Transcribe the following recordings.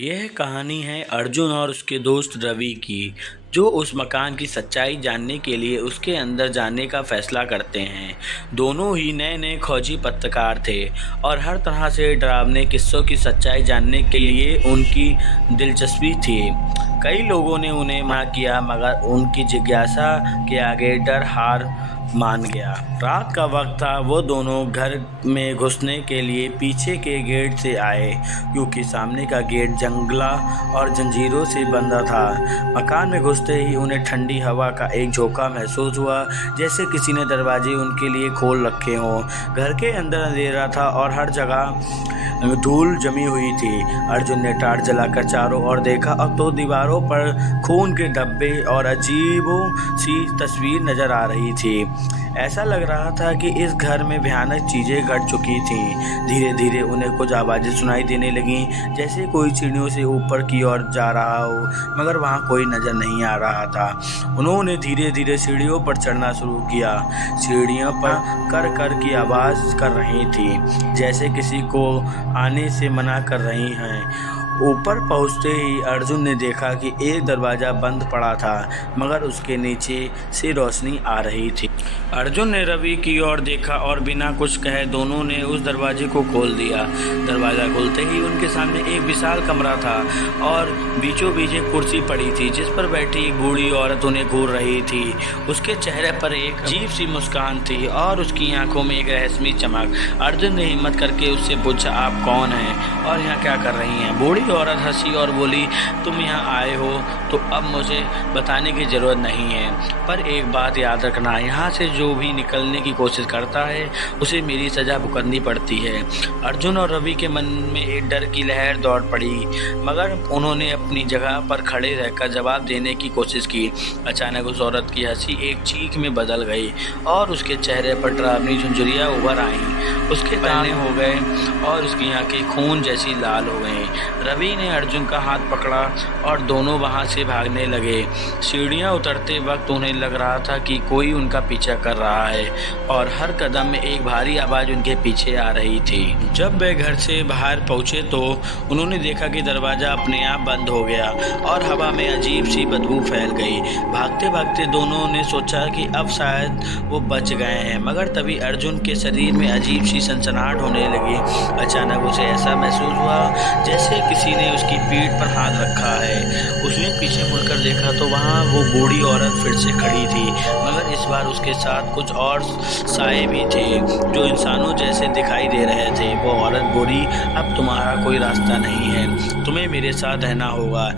यह कहानी है अर्जुन और उसके दोस्त रवि की, जो उस मकान की सच्चाई जानने के लिए उसके अंदर जाने का फैसला करते हैं। दोनों ही नए नए खोजी पत्रकार थे और हर तरह से डरावने किस्सों की सच्चाई जानने के लिए उनकी दिलचस्पी थी। कई लोगों ने उन्हें मना किया, मगर उनकी जिज्ञासा के आगे डर हार मान गया। रात का वक्त था। वो दोनों घर में घुसने के लिए पीछे के गेट से आए, क्योंकि सामने का गेट जंगला और जंजीरों से बंधा था। मकान में घुसते ही उन्हें ठंडी हवा का एक झोंका महसूस हुआ, जैसे किसी ने दरवाजे उनके लिए खोल रखे हों। घर के अंदर अंधेरा था और हर जगह धूल जमी हुई थी। अर्जुन ने टार्च जलाकर चारों ओर देखा, अब तो दीवारों पर खून के धब्बे और अजीबों सी तस्वीर नजर आ रही थी। ऐसा लग रहा था कि इस घर में भयानक चीज़ें घट चुकी थीं। धीरे धीरे उन्हें कुछ आवाज़ें सुनाई देने लगीं, जैसे कोई सीढ़ियों से ऊपर की ओर जा रहा हो, मगर वहाँ कोई नज़र नहीं आ रहा था। उन्होंने धीरे धीरे सीढ़ियों पर चढ़ना शुरू किया। सीढ़ियों पर कर कर की आवाज़ कर रही थी, जैसे किसी को आने से मना कर रही हैं। ऊपर पहुंचते ही अर्जुन ने देखा कि एक दरवाज़ा बंद पड़ा था, मगर उसके नीचे से रोशनी आ रही थी। अर्जुन ने रवि की ओर देखा और बिना कुछ कहे दोनों ने उस दरवाजे को खोल दिया। दरवाज़ा खुलते ही उनके सामने एक विशाल कमरा था और बीचों बीच एक कुर्सी पड़ी थी, जिस पर बैठी एक बूढ़ी औरत उन्हें घूर रही थी। उसके चेहरे पर एक अजीब सी मुस्कान थी और उसकी आंखों में एक रहस्यमयी चमक। अर्जुन ने हिम्मत करके उससे पूछा, आप कौन हैं और यहाँ क्या कर रही हैं? बूढ़ी औरत हंसी और बोली, तुम यहाँ आए हो तो अब मुझे बताने की ज़रूरत नहीं है, पर एक बात याद रखना, यहाँ से जो भी निकलने की कोशिश करता है उसे मेरी सज़ा भुगतनी पड़ती है। अर्जुन और रवि के मन में एक डर की लहर दौड़ पड़ी, मगर उन्होंने अपनी जगह पर खड़े रहकर जवाब देने की कोशिश की। अचानक उस औरत की हंसी एक चीख में बदल गई और उसके चेहरे पर डरावनी झुंझुरियाँ उभर आईं। उसके कान हो गए और उसकी आंखें खून जैसी लाल हो गईं। रवि ने अर्जुन का हाथ पकड़ा और दोनों वहां से भागने लगे। सीढ़ियां उतरते वक्त उन्हें लग रहा था कि कोई उनका पीछा कर रहा है और हर कदम में एक भारी आवाज़ उनके पीछे आ रही थी। जब वे घर से बाहर पहुंचे तो उन्होंने देखा कि दरवाज़ा अपने आप बंद हो गया और हवा में अजीब सी बदबू फैल गई। भागते भागते दोनों ने सोचा कि अब शायद वो बच गए हैं, मगर तभी अर्जुन के शरीर में अजीब सी सनसनाहट होने लगी। अचानक उसे ऐसा महसूस हुआ जैसे किसी ने उसकी पीठ पर हाथ रखा है। उसने पीछे मुड़कर देखा तो वहाँ वो बूढ़ी औरत फिर से खड़ी थी, मगर इस बार उसके साथ कुछ और साए भी थे जो इंसानों जैसे दिखाई दे रहे थे। वो औरत बोली, अब तुम्हारा कोई रास्ता नहीं है, तुम्हें मेरे साथ रहना होगा।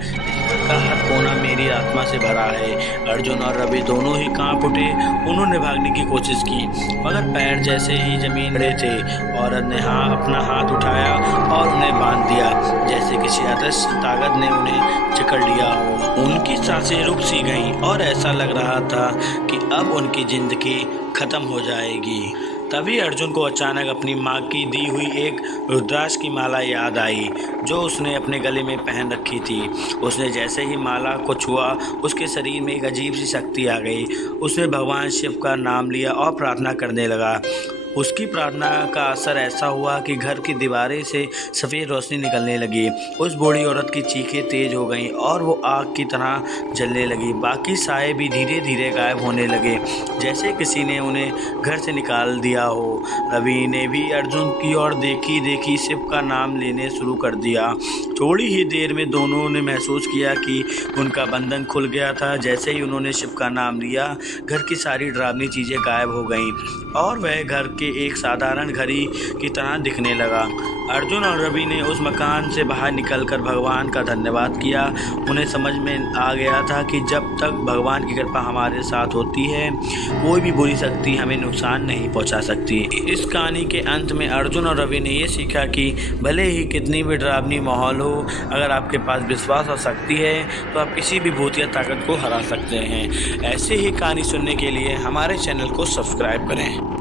का हर कोना मेरी आत्मा से भरा है। अर्जुन और रवि दोनों ही कांप उठे। उन्होंने भागने की कोशिश की, मगर पैर जैसे ही जमीन पे थे। औरत ने अपना हाथ उठाया और उन्हें बांध दिया, जैसे किसी अदृश्य ताकत ने उन्हें जकड़ लिया हो। उनकी सांसें रुक सी गईं और ऐसा लग रहा था कि अब उनकी जिंदगी खत्म हो जाएगी। तभी अर्जुन को अचानक अपनी माँ की दी हुई एक रुद्राक्ष की माला याद आई, जो उसने अपने गले में पहन रखी थी। उसने जैसे ही माला को छुआ, उसके शरीर में एक अजीब सी शक्ति आ गई। उसने भगवान शिव का नाम लिया और प्रार्थना करने लगा। उसकी प्रार्थना का असर ऐसा हुआ कि घर की दीवारें से सफ़ेद रोशनी निकलने लगी। उस बूढ़ी औरत की चीखें तेज हो गईं और वो आग की तरह जलने लगी। बाकी साए भी धीरे धीरे गायब होने लगे, जैसे किसी ने उन्हें घर से निकाल दिया हो। रवि ने भी अर्जुन की ओर देखी देखी शिव का नाम लेने शुरू कर दिया। थोड़ी ही देर में दोनों ने महसूस किया कि उनका बंधन खुल गया था। जैसे ही उन्होंने शिव का नाम लिया, घर की सारी डरावनी चीज़ें गायब हो गईं और वह घर के एक साधारण घड़ी की तरह दिखने लगा। अर्जुन और रवि ने उस मकान से बाहर निकलकर भगवान का धन्यवाद किया। उन्हें समझ में आ गया था कि जब तक भगवान की कृपा हमारे साथ होती है, कोई भी बुरी शक्ति हमें नुकसान नहीं पहुंचा सकती। इस कहानी के अंत में अर्जुन और रवि ने ये सीखा कि भले ही कितनी भी डरावनी माहौल हो, अगर आपके पास विश्वास और शक्ति है तो आप किसी भी भूत या ताकत को हरा सकते हैं। ऐसे ही कहानी सुनने के लिए हमारे चैनल को सब्सक्राइब करें।